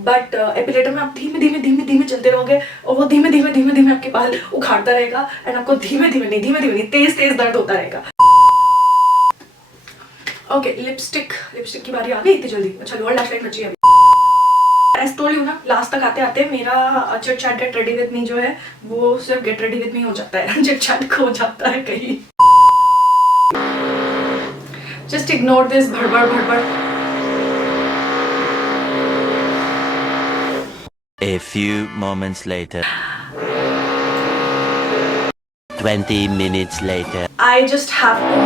But epilator में आप धीमे धीमे धीमे धीमे चलते रहोगे और वो धीमे धीमे धीमे धीमे आपके बाल उखाड़ता रहेगा एंड आपको धीमे धीमे नहीं तेज तेज दर्द होता रहेगा। ओके, लिपस्टिक की बारी आ गई इतनी जल्दी। अच्छा, लोअर लैश लाइन बची है। एज टोल्ड यू ना, लास्ट तक आते आते मेरा chit chat get ready with me जो है वो सिर्फ गेट रेडी विद मी हो जाता है, चिट चैट खो जाता है कहीं। जस्ट इग्नोर दिस भड़बड़ भड़बड़। A few moments later. 20 minutes later. I just have to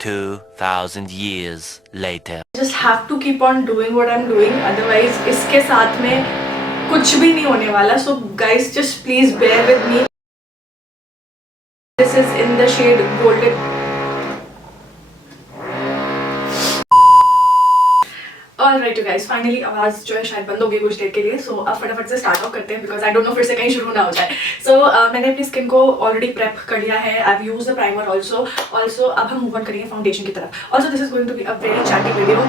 2000 years later. just have to keep on doing what I'm doing, otherwise इसके साथ में कुछ भी नहीं होने वाला। So guys, just please bear with me. This is in the shade golden. Alright you guys, finally आवाज़ जो है शायद बंद हो गई कुछ देर के लिए। So अब फटाफट से स्टार्ट ऑफ करते हैं because I don't know फिर से कहीं शुरू ना हो जाए। So मैंने अपनी स्किन को ऑलरेडी प्रेप कर लिया है। I've used the primer also. अब हम मूव ऑन करेंगे फाउंडेशन की तरफ। Also this is going to be a very chatty video.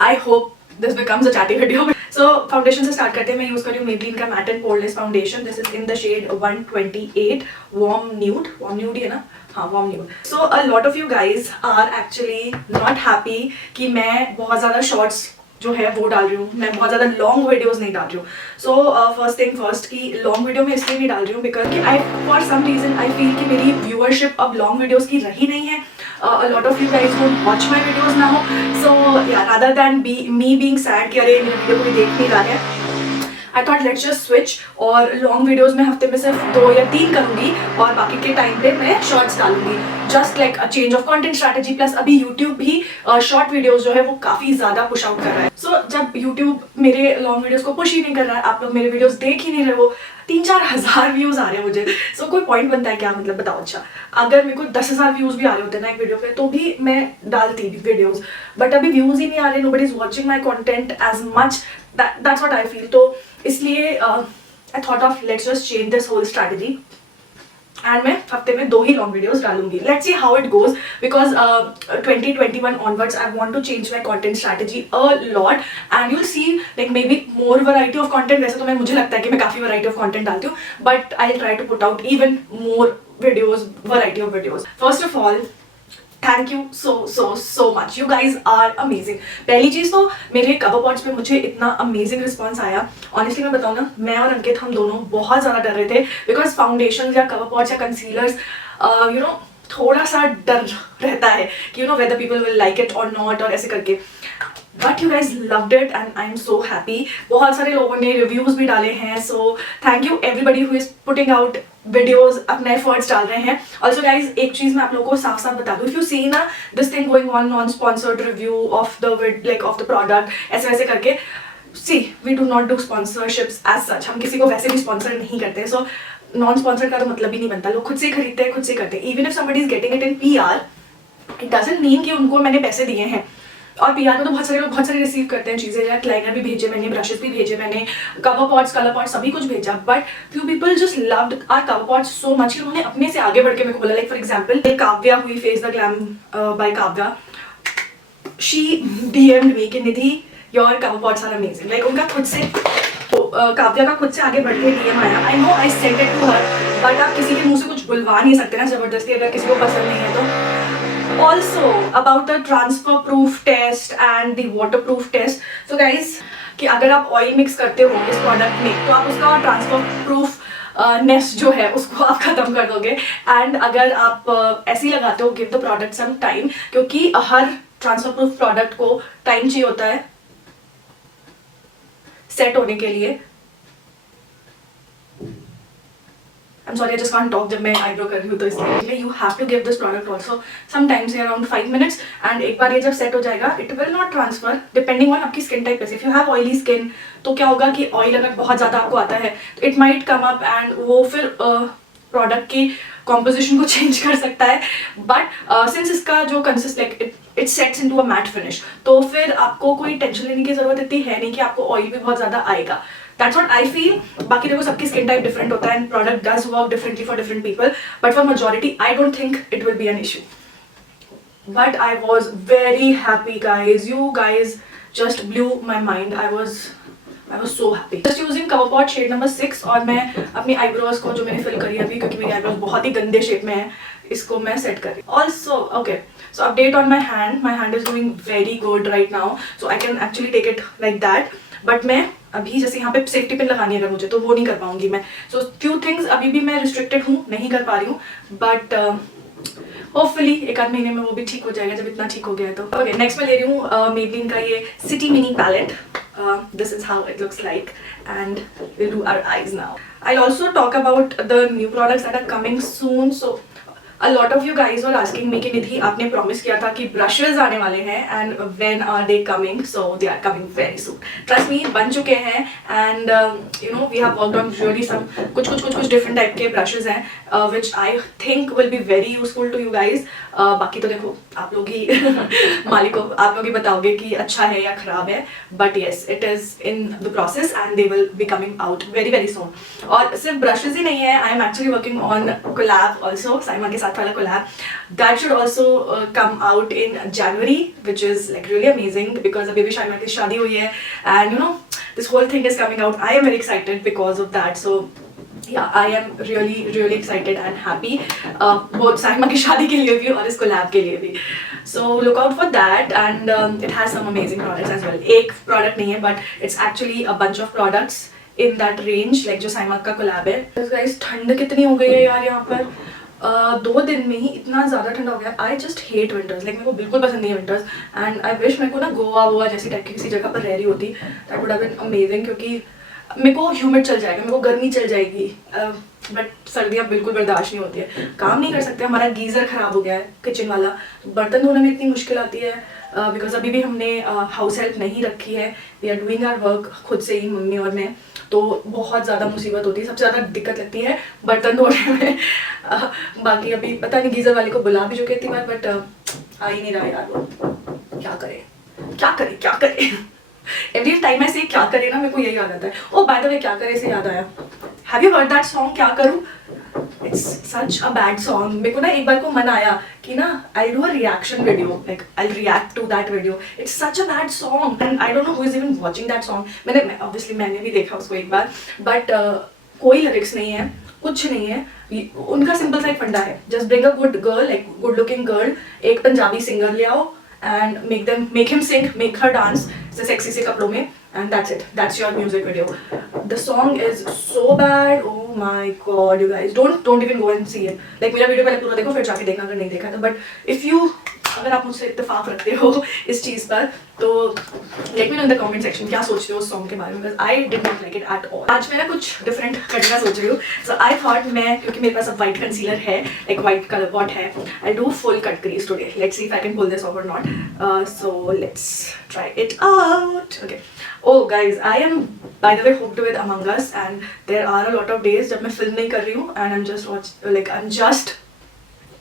I hope this becomes a chatty video. So foundation से स्टार्ट करते हैं। मैं यूज कर रही हूँ मेबलिन का matte and poreless foundation. This is in the shade 128 warm nude ही है ना, हाँ warm nude. So a lot of you guys are actually not happy कि मैं बहुत ज़्यादा शॉर्ट्स जो है वो डाल रही हूँ, मैं बहुत ज़्यादा लॉन्ग वीडियोस नहीं डाल रही हूँ। सो फर्स्ट थिंग फर्स्ट कि लॉन्ग वीडियो में इसलिए नहीं डाल रही हूँ बिकॉज कि I for some reason I feel कि मेरी व्यूअरशिप अब लॉन्ग वीडियोस की रही नहीं है। A lot of you guys don't watch my videos now, so yeah, rather than me being sad कि अरे मेरे वीडियो कोई देख नहीं रहा है, I thought let's just switch और लॉन्ग वीडियोस में हफ्ते में सिर्फ 2 या 3 करूँगी और बाकी के टाइम पे मैं शॉर्ट्स डालूंगी। Just like a change of content strategy. Plus अभी यूट्यूब भी शॉर्ट वीडियोस जो है वो काफ़ी ज़्यादा पुश आउट कर रहा है। सो जब यूट्यूब मेरे लॉन्ग वीडियोस को पुश ही नहीं कर रहा है, आप लोग मेरे वीडियोस देख ही नहीं रहे हो, 3-4 हज़ार व्यूज़ आ रहे हैं मुझे। सो कोई पॉइंट बनता है क्या, मतलब बताओ। अच्छा, अगर मेरे को 10,000 व्यूज़ भी आ रहे होते ना एक वीडियो पे तो भी मैं डालती वीडियोस, बट अभी व्यूज़ ही नहीं आ रहे, nobody is watching my content as much. That's what I feel. तो इसलिए I thought of let's just change this whole strategy and मैं हफ्ते में 2 ही लॉन्ग वीडियोस डालूंगी। Let's see how it goes because 2021 onwards I want to change my content strategy a lot and you will see like maybe more variety of content. वैसे तो मुझे लगता है कि मैं काफ़ी वैरायटी ऑफ कंटेंट डालती हूँ, but I will try to put out even more videos, variety of videos. First of all thank you so much, you guys are amazing. पहली चीज़ तो मेरे कवर पॉट्स पे मुझे इतना अमेजिंग रिस्पॉन्स आया। ऑनेस्टली मैं बताऊँ ना, मैं और अंकित हम दोनों बहुत ज़्यादा डर रहे थे बिकॉज फाउंडेशन या कवर पॉट्स या कंसीलर्स यू नो थोड़ा सा डर रहता है कि you know whether people will like it और नॉट और ऐसे करके। But you guys loved it and I am so happy. बहुत सारे लोगों ने रिव्यूज़ भी डाले हैं, so thank you everybody who is putting out videos, अपने एफर्ट्स डाल रहे हैं। ऑल्सो गाइज एक चीज़ मैं आप लोगों को साफ साफ बता दूँ, इफ यू सी ना this thing going on non sponsored review of the product ऐसे वैसे करके, see we do not do sponsorships as such. हम किसी को वैसे भी स्पॉन्सर नहीं करते। सो नॉन स्पॉन्सर्ड का तो मतलब ही नहीं बनता, लोग खुद से खरीदते हैं, खुद से करते हैं। Even if somebody is getting it in PR, it doesn't mean कि उनको मैंने पैसे दिए हैं। और PR में तो बहुत सारे लोग बहुत सारे रिसीव करते हैं चीज़ें, या लाइनर भी भेजे मैंने, ब्रशेस भी भेजे मैंने, कवर पॉट्स, कलर पॉट्स सभी कुछ भेजा। But few people just loved our cover pots so much कि उन्होंने अपने से आगे बढ़ के मेरे को बोला। लाइक फॉर एग्जाम्पल काव्या हुई face the glam by Kavya, she DM'd me कि Nidhi your cover pots are amazing. Like उनका खुद से काव्या का खुद से आगे बढ़ के DM आया। I know I send it to her, but आप किसी के मुंह से कुछ बुलवा नहीं सकते ना जबरदस्ती, अगर किसी को पसंद नहीं है तो। Also about the transfer proof test and the waterproof test. So guys, कि अगर आप ऑयल मिक्स करते हो इस प्रोडक्ट में तो आप उसका ट्रांसफर प्रूफ नेस जो है उसको आप खत्म कर दोगे। एंड अगर आप ऐसे ही लगाते हो, give the product some time, क्योंकि हर ट्रांसफर प्रूफ प्रोडक्ट को टाइम चाहिए होता है सेट होने के लिए। I'm sorry, I just can't talk जब मैं आईब्रो कर रही हूँ, तो इसलिए you have to give this product also sometimes around 5 minutes and एक बार ये जब सेट हो जाएगा it will not transfer depending on आपकी स्किन टाइप पे। If you have oily skin तो क्या होगा कि ऑयल अगर बहुत ज़्यादा आपको आता है तो it might come up and वो फिर प्रोडक्ट की कॉम्पोजिशन को चेंज कर सकता है। बट सिंस इसका जो consist like it sets into a matte finish, तो फिर आपको कोई टेंशन लेने की जरूरत इतनी है नहीं कि आपको ऑयल भी बहुत ज़्यादा आएगा। That's what I feel. बाकी देखो सबकी स्किन टाइप डिफरेंट होता है and product does work differently for different people, but for majority I don't think it will be an issue. but I was very happy, guys. You guys just blew my mind. I was so happy. Just using CoverPot shade number 6 और मैं अपनी eyebrows को जो मैंने fill करी अभी, क्योंकि मेरी eyebrows बहुत ही गंदे shape में है, इसको मैं set कर रही हूँ. Also, okay, so update on my hand. My hand is doing very good right now, so I can actually take it like that. But मैं अभी जैसे यहाँ पे सेफ्टी पिन लगानी है अगर मुझे, तो वो नहीं कर पाऊंगी मैं. So few things अभी भी मैं restricted हूँ, नहीं कर पा रही हूँ, but होपफुली एक आध महीने में वो भी ठीक हो जाएगा, जब इतना ठीक हो गया है तो. ओके, नेक्स्ट मैं ले रही हूँ मेबलिन का ये city mini palette. This is how it looks like and we'll do our eyes now. I'll also talk about the new products that are coming soon. So a lot of you guys were asking me कि निधि आपने promise किया था कि brushes आने वाले हैं, and when are they coming? So they are coming very soon. Trust me, बन चुके हैं, and you know we have worked on really some कुछ डिफरेंट टाइप के ब्रशेस हैं which I think will be very useful to you guys. बाकी तो देखो आप लोग ही मालिक को, आप लोग ही बताओगे कि अच्छा है या खराब है, but yes it is in the process and they will be coming out very very soon. और सिर्फ ब्रशेज ही नहीं है, I am actually working on collab also, Saima के साथ वाला collab that should also come out in January, which is like really amazing because अभी भी शायमा की शादी हुई है, and you know this whole thing is coming out. I am very excited because of that. So yeah, I am really excited and happy, both Saima की शादी के लिए भी और इस collab के लिए भी. So look out for that, and it has some amazing products as well. एक product नहीं है, but it's actually a bunch of products in that range, like जो साइमा का collab है. Guys, ठंड कितनी हो गई है यार यहाँ पर. 2 दिन में ही इतना ज़्यादा ठंडा हो गया. I just hate winters, like मेरे को बिल्कुल पसंद नहीं है विंटर्स, एंड आई विश मेरे को ना गोवा जैसी टाइप की किसी जगह पर रह रही होती. That would have been amazing, क्योंकि मेरे को ह्यूमिड चल जाएगा, मेरे को गर्मी चल जाएगी, बट सर्दियाँ बिल्कुल बर्दाश्त नहीं होती है. काम नहीं कर सकते, हमारा गीज़र ख़राब हो गया है किचन वाला, बर्तन धोने में इतनी मुश्किल आती है बिकॉज अभी भी हमने हाउस हेल्प नहीं रखी है. We are doing our work खुद से ही, मम्मी और मैं, तो बहुत ज़्यादा मुसीबत होती है, सबसे ज़्यादा दिक्कत लगती है बर्तन धोने में. बाकी अभी पता नहीं, गीज़र वाले को बुला भी चुके इतनी बार, बट आ ही नहीं रहा यार वो. क्या करे एवरी टाइम ऐसे क्या करे ना, मेरे को यही याद आता है. ओ बाय द वे, क्या करे से याद आया, have you heard that song क्या करूँ? It's such a bad song. मेरे को ना एक बार को मन आया कि ना I do a reaction video, like I react to that video. It's such a bad song and I don't know who is even watching that song. Obviously मैंने भी देखा उसको एक बार, बट कोई लिरिक्स नहीं है, कुछ नहीं है. उनका सिंपल सा एक फंडा है, just bring a good girl, like good looking girl, एक पंजाबी सिंगर ले आओ and make him sing, make her dance sexy से कपड़ों में, and that's it. That's your music video. The song is so bad. Oh my god, you guys don't even go and see it. Like मेरा video पहले पूरा देखो, फिर जाके देखना अगर नहीं देखा तो. But if you, अगर आप मुझसे इत्तेफाक रखते हो इस चीज़ पर, तो let me know in the comment section क्या सोचते हो उस सॉन्ग के बारे में, because I did not like it at all. आज मैं ना कुछ डिफरेंट करने का सोच रही हूँ. सो आई थॉट मैं, क्योंकि मेरे पास अब वाइट कंसीलर है, एक वाइट कलर पॉट है, I do full cut crease today. Let's see if I can pull this off और not. So let's try it out. Okay. Oh guys, I am by the way hooked with Among Us, and there are a lot of days जब मैं film नहीं कर रही हूँ and I'm just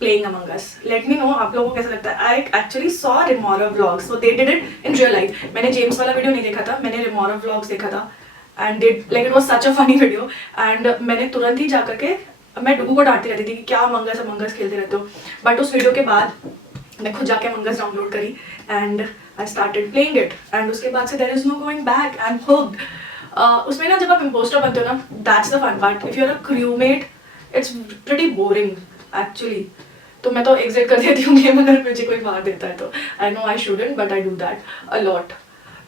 playing Among Us. Let me know आप लोगों को कैसा लगता है. I actually saw Remora vlogs, so they did it in real life. मैंने जेम्स वाला वीडियो नहीं देखा था, मैंने Remora vlogs देखा था, and it was such a funny video. and मैंने तुरंत ही जाकर के, मैं डुगू को डांटती रहती थी कि क्या Among Us खेलते रहते हो, बट उस वीडियो के बाद मैं खुद जाके Among Us डाउनलोड करी and I started playing it, and उसके बाद से there is no going back. I'm hooked. उसमें ना जब आप imposter बनते हो ना, that's the fun part. If you're a crewmate, it's pretty boring actually. तो मैं तो exit कर देती हूँ गेम अगर मुझे कोई मार देता है तो. I know I shouldn't, but I do that a lot.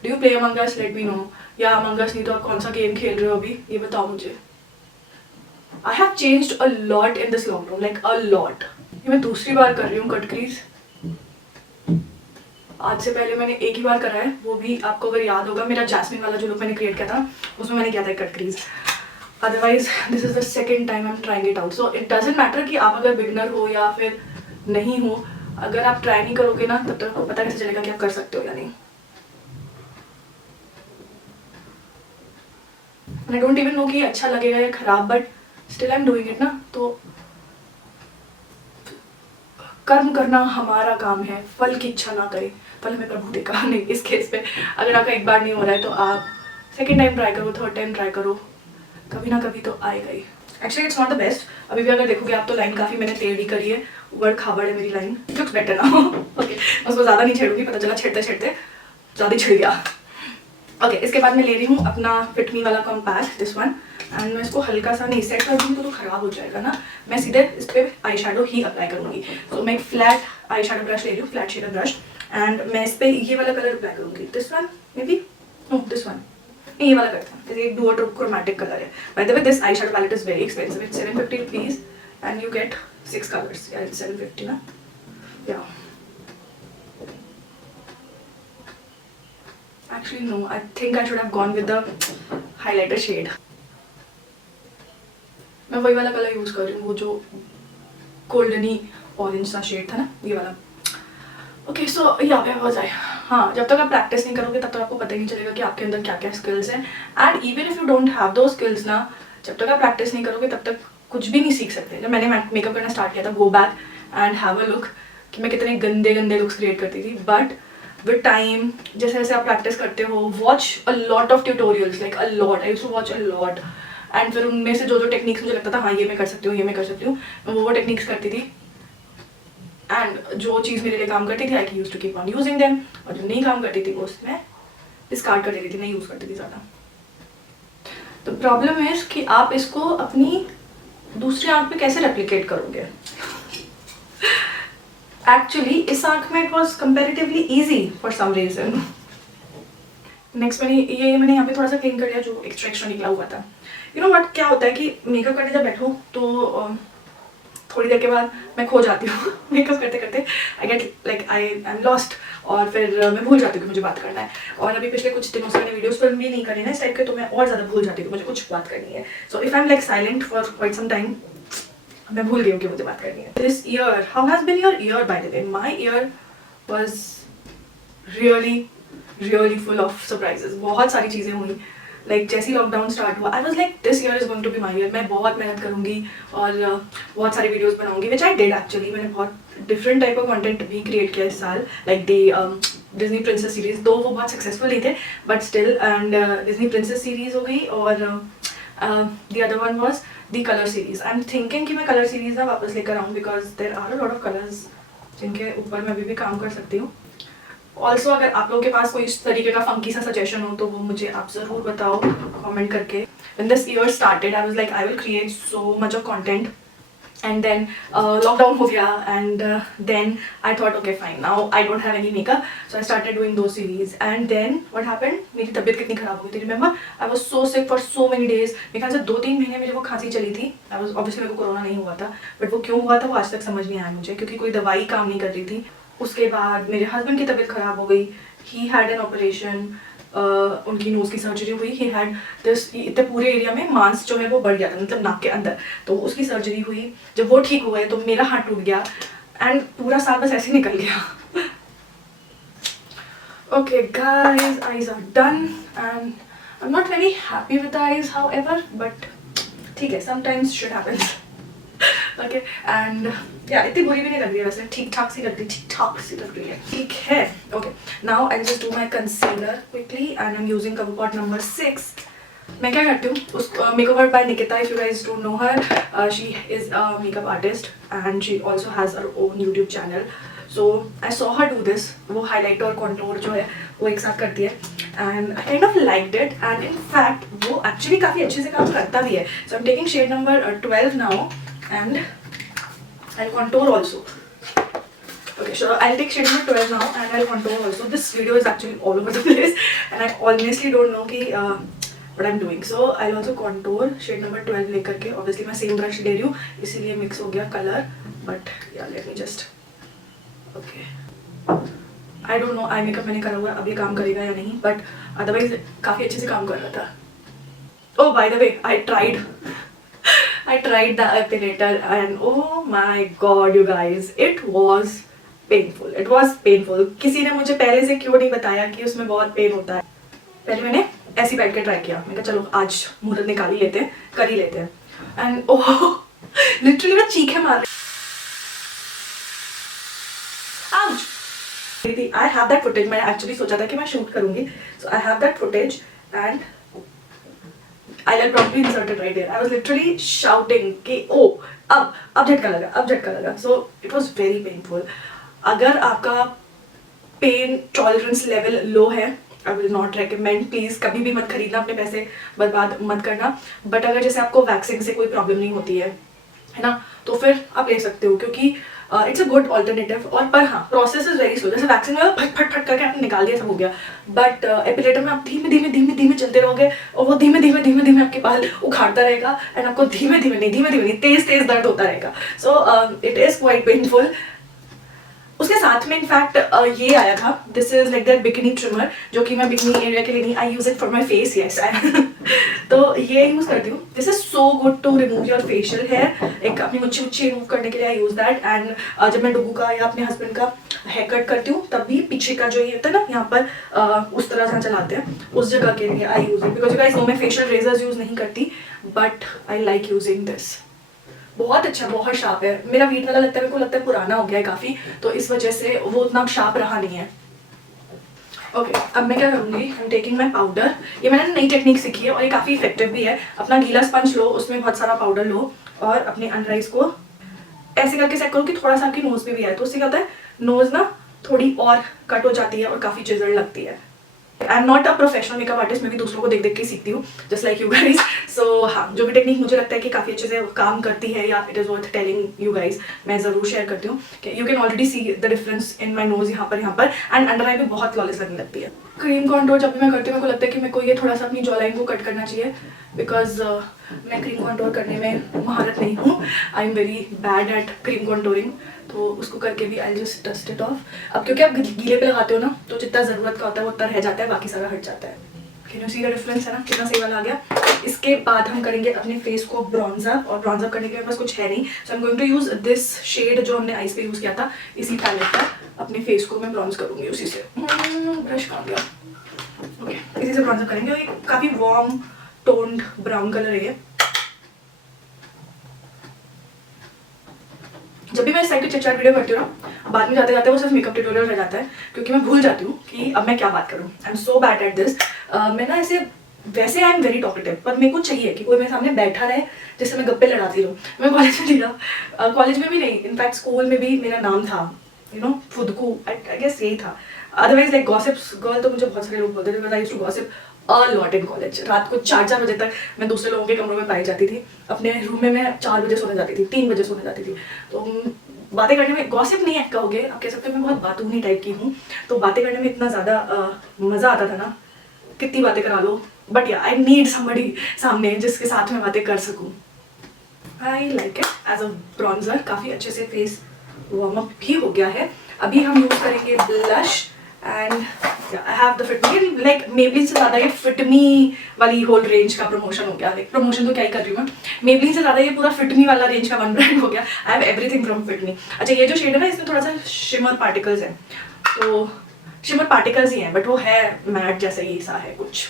Do you play Among Us? Let me know. या Among Us नहीं तो आप कौन सा गेम खेल रहे हो अभी, ये बताओ मुझे. I have changed a lot in this lockdown, like a lot. ये मैं दूसरी बार कर रही हूँ कट क्रीज. आज से पहले मैंने एक ही बार करा है, वो भी आपको अगर याद होगा मेरा जैस्मिन वाला जो लुक मैंने क्रिएट किया था, उसमें मैंने किया था cut crease. Otherwise this is the second time I am trying it out. So it doesn't matter कि आप अगर बिगनर हो या फिर नहीं हो, अगर आप ट्राई नहीं करोगे ना तब तक आपको पता कैसे चलेगा कि आप कर सकते हो या नहीं. आई डोंट इवन नो कि अच्छा लगेगा या खराब, but still I am doing it ना. तो कर्म करना हमारा काम है, फल की इच्छा ना करें, फल हमें प्रभु देगा. नहीं, इस केस पे अगर आपका एक बार नहीं हो रहा है तो आप सेकंड टाइम ट्राई करो, थर्ड टाइम ट्राई करो, कभी ना कभी तो आएगा ही. Actually it's not the best. अभी भी अगर देखोगे आप तो लाइन काफ़ी मैंने टेढ़ी करी है, वर्ड खाबड़ है मेरी लाइन, लुक्स बेटर ना। ओके, उसको ज़्यादा नहीं छेड़ूंगी, पता चला छेड़ते छेड़ते ज़्यादा छिड़ गया। ओके, इसके बाद मैं ले रही हूँ अपना फिट मी वाला कॉम्पैक्ट, दिस वन, एंड मैं इसको हल्का सा नहीं सेट कर दूँगी तो ख़राब हो जाएगा ना, मैं सीधे इस पर आई शेडो ही अप्लाई करूँगी। तो मैं एक फ्लैट आई शेडो ब्रश ले रही हूँ, फ्लैट शेडर ब्रश, एंड मैं इस पर ये वाला कलर अप्लाई करूँगी, this one maybe, no this one, नहीं ये वाला करता हूँ, जैसे एक डुओ क्रोमैटिक कलर है। By the way this eye shadow palette is very expensive, it's 750 rupees and you get 6 colours, या इट्स 750 ना, या actually no, I think I should have gone with the highlighter shade. मैं वही वाला colour use कर रही हूँ, वो जो गोल्डनी ऑरेंज सा शेड था ना, ये वाला। ओके, सो या वाज आई, हाँ, जब तक आप प्रैक्टिस नहीं करोगे तब तक आपको पता ही नहीं चलेगा कि आपके अंदर क्या क्या स्किल्स हैं, and even if you don't have दो स्किल्स ना, जब तक आप प्रैक्टिस नहीं करोगे तब तक कुछ भी नहीं सीख सकते। जब मैंने मेकअप करना स्टार्ट किया था, go back and have a look कि मैं कितने गंदे गंदे लुक्स क्रिएट करती थी, बट विद टाइम जैसे जैसे आप प्रैक्टिस करते हो, watch a lot of tutorials, like a lot, I used to watch a lot, and फिर उनमें से जो टेक्निक्स मुझे लगता था हाँ ये मैं कर सकती हूँ, ये मैं कर सकती हूँ, मैं वो टेक्निक्स करती थी, एंड जो चीज़ मेरे लिए काम करती थी I used to keep on using them, और जो नहीं काम करती थी वो उसमें डिस्कार्ड कर देती थी, नहीं यूज़ करती थी ज़्यादा। तो प्रॉब्लम है कि आप इसको अपनी दूसरी आंख पे कैसे रेप्लिकेट करोगे। एक्चुअली इस आंख में it was comparatively easy for some reason. Next मैंने यहाँ पे थोड़ा सा क्लीन कर लिया जो एक्सट्रैक्शन निकला हुआ था। यू नो व्हाट, क्या होता है कि मेकअप करने जब बैठो तो थोड़ी देर के बाद मैं खो जाती हूँ मेकअप करते करते, I get like I am lost, और फिर मैं भूल जाती हूँ कि मुझे बात करना है। और अभी पिछले कुछ दिनों से मैंने वीडियोस फिल्म भी नहीं करी ना इस टाइप के, तो मैं और ज़्यादा भूल जाती हूँ कि मुझे कुछ बात करनी है। So if I am like silent for quite some time, मैं भूल गई हूँ कि मुझे बात करनी है। This year, how has been your year by the way? My year was really full of surprises. बहुत सारी चीज़ें हुई, लाइक जैसे लॉकडाउन स्टार्ट हुआ I was like this year is going to be my year, मैं बहुत मेहनत करूँगी और बहुत सारी वीडियोस बनाऊंगी, विच आई डिड एक्चुअली। मैंने बहुत डिफरेंट टाइप का कंटेंट भी क्रिएट किया इस साल, like the Disney princess series, दो वो बहुत सक्सेसफुल नहीं थे but still, and Disney princess series हो गई, और the other one was the colour series. I am thinking कि मैं कलर सीरीज ना वापस लेकर आऊँ, because there are a lot of colours जिनके ऊपर मैं अभी भी काम कर सकती हूँ। ऑल्सो अगर आप लोगों के पास कोई इस तरीके का फंकी सा सजेशन हो तो वो मुझे आप ज़रूर बताओ कमेंट करके। When this year started, I was like I will create so much of content, and then lockdown हो गया, and then I thought okay fine, now I don't have any makeup, so I started doing those series, and then what happened, मेरी तबीयत कितनी ख़राब हो गई थी। Remember, I was so sick for so many days, मेरे ख्याल से 2-3 महीने मेरे को खांसी चली थी। I was obviously मेरे को कोरोना नहीं हुआ था, बट वो क्यों हुआ था वो आज तक समझ नहीं आया मुझे, क्योंकि कोई दवाई काम नहीं कर रही थी। उसके बाद मेरे हस्बैंड की तबीयत ख़राब हो गई, ही हैड एन ऑपरेशन, उनकी नोज़ की सर्जरी हुई, ही हैड दिस, इतने पूरे एरिया में मांस जो है वो बढ़ गया था, मतलब नाक के अंदर, तो उसकी सर्जरी हुई। जब वो ठीक हुआ है तो मेरा हाथ टूट गया, एंड पूरा साल बस ऐसे निकल गया। Okay guys, eyes are done, and I am not very happy with the eyes however, but ठीक है, sometimes shit happens. Okay, and या इतनी बुरी भी नहीं लग रही है वैसे, ठीक ठाक सी लग रही है, ठीक है। Okay, now I just do my concealer quickly, and I am using cover pot number 6। मैं क्या करती हूँ, उस makeover by Nikita, if you guys don't know her, she is a makeup artist and she also has her own YouTube channel. So I saw her do this, वो highlighter और contour जो है वो एक साथ करती है, and I kind of liked it, and in fact वो एक्चुअली काफ़ी अच्छे से काम करता भी है। So I am taking shade number 12 now, and I'll contour also. Okay, so I'll take shade number 12 now, and I'll contour also. This video is actually all over the place, and I honestly don't know कि what I'm doing. So I'll also contour shade number 12 लेकर के, obviously मैं same brush ले रही हूँ इसीलिए mix हो गया color, but yeah, let me just, okay, I don't know eye makeup मैंने करा हुआ है, अब ये काम करेगा या नहीं, but otherwise काफ़ी अच्छे से काम कर रहा था। Oh, by the way, I tried the epilator, and oh my god you guys, it was painful. It was painful. किसी ने मुझे पहले से क्यों नहीं बताया कि उसमें बहुत पेन होता है। पहले मैंने ऐसी बैठ के ट्राई किया, मैंने कहा चलो आज मुहूर्त निकाल ही लेते हैं, कर ही लेते हैं, एंड ओह लिटरली मैं चीखे मार रही थी। आई हैव दैट फुटेज, मैंने एक्चुअली सोचा था कि मैं शूट करूंगी, so I have that footage, and eyeliner properly inserted right here. I was literally shouting कि ओ अब झटका लगा, अब झटका लगा. So it was very painful. अगर आपका पेन टॉलरेंस लेवल लो है, I will not recommend. Please कभी भी मत खरीदना, अपने पैसे बर्बाद मत करना. बट अगर जैसे आपको वैक्सिंग से कोई प्रॉब्लम नहीं होती है ना, तो फिर आप ले सकते हो, क्योंकि इट्स अ गुड ऑल्टरनेटिव. और पर हाँ, प्रोसेस इज वेरी स्लो. जैसे वैक्सिंग में फट फट फट करके आपने निकाल दिया, सब हो गया. बट एपिलेटर में आप धीमे धीमे धीमे धीमे चलते रहोगे, और वो धीमे धीमे धीमे धीमे आपके बाल उखाड़ता रहेगा, एंड आपको धीमे धीमे नहीं तेज तेज दर्द होता रहेगा. So it is quite painful. उसके साथ में इनफैक्ट ये आया था, this is like that bikini trimmer, जो कि मैं बिकिनी एरिया के लिए नहीं, I use it for my face. Yes तो ये यूज करती हूँ. This is so good to remove your facial hair. एक अपनी मुच्छी रिमूव करने के लिए आई यूज दैट. एंड जब मैं डुगू का या अपने हस्बैंड का हेयर कट करती हूँ, तब भी पीछे का जो ये होता है ना, यहाँ पर उस तरह जहाँ चलाते हैं, उस जगह के लिए I use it. Because you guys know मैं फेशियल रेजर्स यूज नहीं करती, but I like using this. बहुत अच्छा, बहुत शार्प है. मेरा वीट वाला लगता है, मेरे को लगता है पुराना हो गया है काफ़ी, तो इस वजह से वो उतना शार्प रहा नहीं है. ओके, अब मैं क्या करूँगी, आई एम टेकिंग माई पाउडर. ये मैंने नई टेक्निक सीखी है और ये काफ़ी इफेक्टिव भी है. अपना गीला स्पंज लो, उसमें बहुत सारा पाउडर लो, और अपने अंडर आइज को ऐसे करके सेट करो कि थोड़ा सा आपकी नोज पे भी आए. तो उससे क्या होता है, नोज ना थोड़ी और कट हो जाती है और काफ़ी चिजल लगती है. I am not a professional makeup artist, मैं भी दूसरों को देख देख के सीखती हूँ, जस्ट लाइक यू गाइज. सो हाँ, जो भी टेक्निक मुझे लगता है कि काफ़ी अच्छे से काम करती है, या it is worth telling you guys, मैं ज़रूर शेयर करती हूँ. कि you can already see the difference in my nose, यहाँ पर, एंड अंडर आई भी बहुत फ्लॉलेस लगने लगती है. क्रीम कॉन्टोर जब भी मैं करती हूँ, मेरे को लगता है कि मेरे को ये थोड़ा सा अपनी जॉ लाइन को कट करना चाहिए, बिकॉज मैं क्रीम कॉन्टोर करने में महारत नहीं हूँ. I am very bad at cream contouring. तो उसको करके भी I just dust it of. अब क्योंकि आप गीले पे लगाते हो ना, तो जितना ज़रूरत का होता है वो उतना रह जाता है, बाकी सारा हट जाता है. Can you see the difference, है ना, कितना सही वाला आ गया. इसके बाद हम करेंगे अपने फेस को ब्रॉन्ज अप, और ब्रॉन्ज अप करने के लिए बस कुछ है नहीं. So I am going to use this shade जो हमने आईज पे यूज़ किया था, इसी पैलेट का अपने फेस को मैं ब्रॉन्ज करूँगी उसी से. ब्रश कहाँ गया. ओके, इसी से ब्रॉन्ज अप करेंगे. और ये काफ़ी वार्म टोन्ड ब्राउन कलर है ये. जब भी मैं इस साइड की चिट-चैट वीडियो करती हूँ ना, बाद में जाते जाते वो सिर्फ मेकअप ट्यूटोरियल रह जाता है, क्योंकि मैं भूल जाती हूँ कि अब मैं क्या बात करूँ. I am so bad at this. मैं ना ऐसे, वैसे आई एम वेरी टॉकेटिव, पर मेरे को चाहिए कि कोई मेरे सामने बैठा रहे जिससे मैं गप्पे लड़ाती रहूँ. मैं कॉलेज में नहीं रहा, कॉलेज में भी नहीं, इनफैक्ट स्कूल में भी मेरा नाम था, you know, Fudku, I guess यही था. अदरवाइज लाइक गॉसिप्स गर्ल तो मुझे बहुत सारे लोग बोलते थे, because I used to gossip a lot in college. रात को 4-4 बजे तक मैं दूसरे लोगों के कमरों में पाई जाती थी. अपने रूम में मैं 4 बजे सोने जाती थी, 3 बजे सोने जाती थी. तो बातें करने में, गॉसिप नहीं है कहोगे, आप कह सकते हो मैं बहुत बातूनी टाइप की हूँ, तो बातें करने में इतना ज़्यादा मज़ा आता था ना, कितनी बातें करा लो. बट या आई नीड समबडी सामने जिसके साथ मैं बातें कर सकूँ. I like it as a bronzer. काफ़ी अच्छे से फेस वार्म अप भी हो गया है. अभी हम यूज़ करेंगे blush, and I have the fit me. Like Maybelline से ज़्यादा ये फिट मी वाली होल रेंज का प्रमोशन हो गया. लाइक प्रमोशन तो क्या ही कर रही हूँ मैं, मेबलिन से ज़्यादा ये पूरा फिट मी वाला रेंज का वन ब्रांड हो गया. I have everything from fit me. अच्छा, ये जो शेड है ना, इसमें थोड़ा सा शिमर पार्टिकल्स हैं, तो शिमर पार्टिकल्स ही हैं, बट वो है मैट जैसा ही सा है कुछ.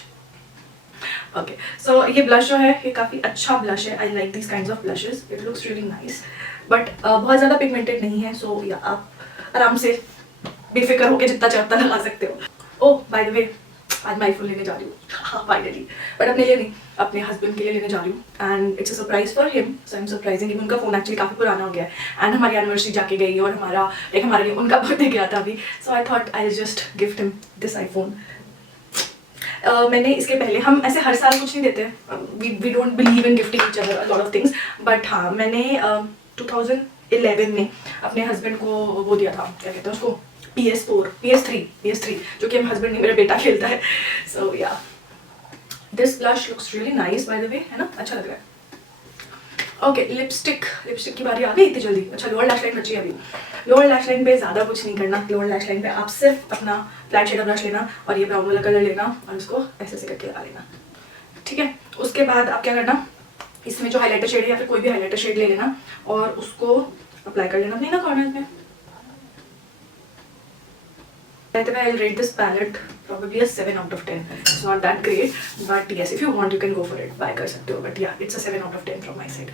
ओके, सो ये ब्लश जो है, ये काफ़ी अच्छा ब्लश है. I like this kinds of blushes, it looks really nice, but बहुत ज़्यादा पिगमेंटेड नहीं है. सो या आप आराम से बेफिक्र होकर जितना चाहता लगा सकते हो. ओह बाय द वे, आज मैं आईफोन लेने जा रही हूँ, हाँ फाइनली, बट अपने लिए नहीं, अपने हस्बैंड के लिए लेने जा रही हूँ. And it's a surprise for him, so I M surprising him. उनका फ़ोन एक्चुअली काफ़ी पुराना हो गया है, एंड हमारी एनिवर्सरी जाके गई, और हमारे लिए उनका बर्थडे गया था अभी. So I thought I just gift him this iPhone. मैंने इसके पहले, हम ऐसे हर साल कुछ नहीं देते, we don't believe in gifting each other a lot of things, but हाँ, मैंने 2011 में अपने हस्बैंड को वो दिया था, क्या कहते हैं उसको, PS3, जो कि हम हस्बैंड नहीं, मेरा बेटा खेलता है. सो या, this blush looks really nice bye the वे, है ना, अच्छा लग रहा है. ओके, लिपस्टिक की बारी आ गई इतनी जल्दी. अच्छा, लोअर लैश लाइन बची है अभी. लोअर लैश लाइन पे ज़्यादा कुछ नहीं करना. लोअर लैश लाइन पे आप सिर्फ अपना फ्लैट शेडर ब्रश लेना, और ये ब्राउन वाला कलर लेना, और उसको ऐसे से करके लगा लेना, ठीक है. उसके बाद आप क्या करना, इसमें जो हाईलाइटर शेड है, या फिर कोई भी हाईलाइटर शेड ले लेना, और उसको अप्लाई कर लेना अपने ना कॉर्नर्स में. I'll rate this palette probably a 7 out of 10. It's not that great, but yes, if you want, you can go for it. Buy कर सकते हो, but yeah, it's a 7 out of 10 from my side.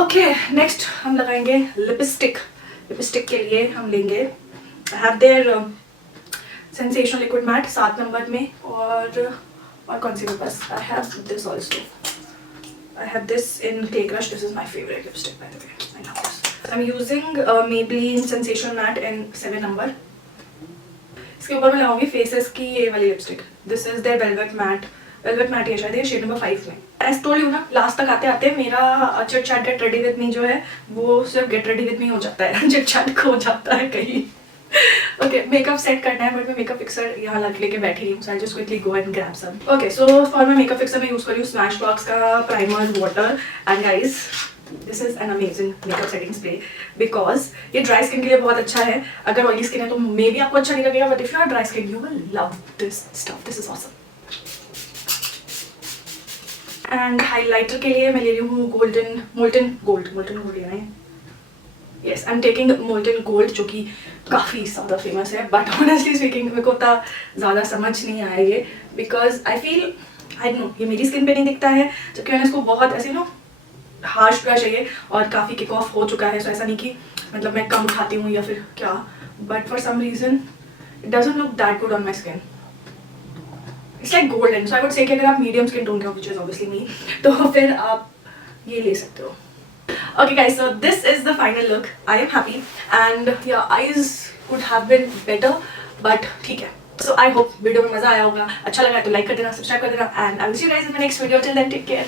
Okay, next हम लगाएंगे lipstick. Lipstick के लिए हम लेंगे, I have their Sensational Liquid Matte 7 number में, और कौन सी मेरे पास, I have this also. I have this in Clay Crush. This is my favorite lipstick, by the way. I love this. I'm using Maybelline Sensation Matte in 7 number. इसके ऊपर मैं लगाऊंगी faces की ये वाली lipstick. This is their velvet matte है शायद, ये शेड नंबर 5 में. एज टोल्ड यू ना, लास्ट तक आते आते मेरा chit chat get ready with me जो है वो सिर्फ गेट रेडी विद मी हो जाता है. चिट चैट खो जाता है कहीं. ओके, मेकअप सेट करना है बट मैं मेकअप फिक्सर यहाँ लग लेके बैठी रही हूँ. So I just quickly go and grab some. Okay, so for my makeup fixer मैं यूज कर रही हूँ स्मैशबॉक्स का primer water. And guys, this is an amazing makeup setting spray because ये ड्राई स्किन के लिए बहुत अच्छा है. अगर ऑयली स्किन है तो मे बी आपको अच्छा नहीं लगेगा, but if you are dry skin you will love this stuff. This is awesome. And highlighter के लिए मैं ले रही हूँ मोल्टन गोल्ड लेना है. Yes, I am taking molten gold जो कि काफ़ी ज़्यादा फेमस है. बट ऑनेस्टली स्पीकिंग मेरे को उतना ज़्यादा समझ नहीं आया ये, because I feel I know ये मेरी स्किन पे नहीं दिखता है, जबकि मैंने इसको बहुत ऐसे नो हार्श ब्रश है ये और काफ़ी किक ऑफ हो चुका है. सो ऐसा नहीं कि मतलब मैं कम खाती हूँ या फिर क्या, but for some reason it doesn't look that good on my skin. It's like golden. So I would say कि अगर आप मीडियम स्किन टोन के हो, विच इज ऑब्वियसली मी, तो फिर आप ये ले सकते हो. Okay guys, so this is the final look. I am happy and your eyes could have been better, but ठीक है. So I hope वीडियो में मजा आया होगा. अच्छा लगा तो लाइक कर देना, सब्सक्राइब कर देना, and I will see you guys in the next video. Till then, take care.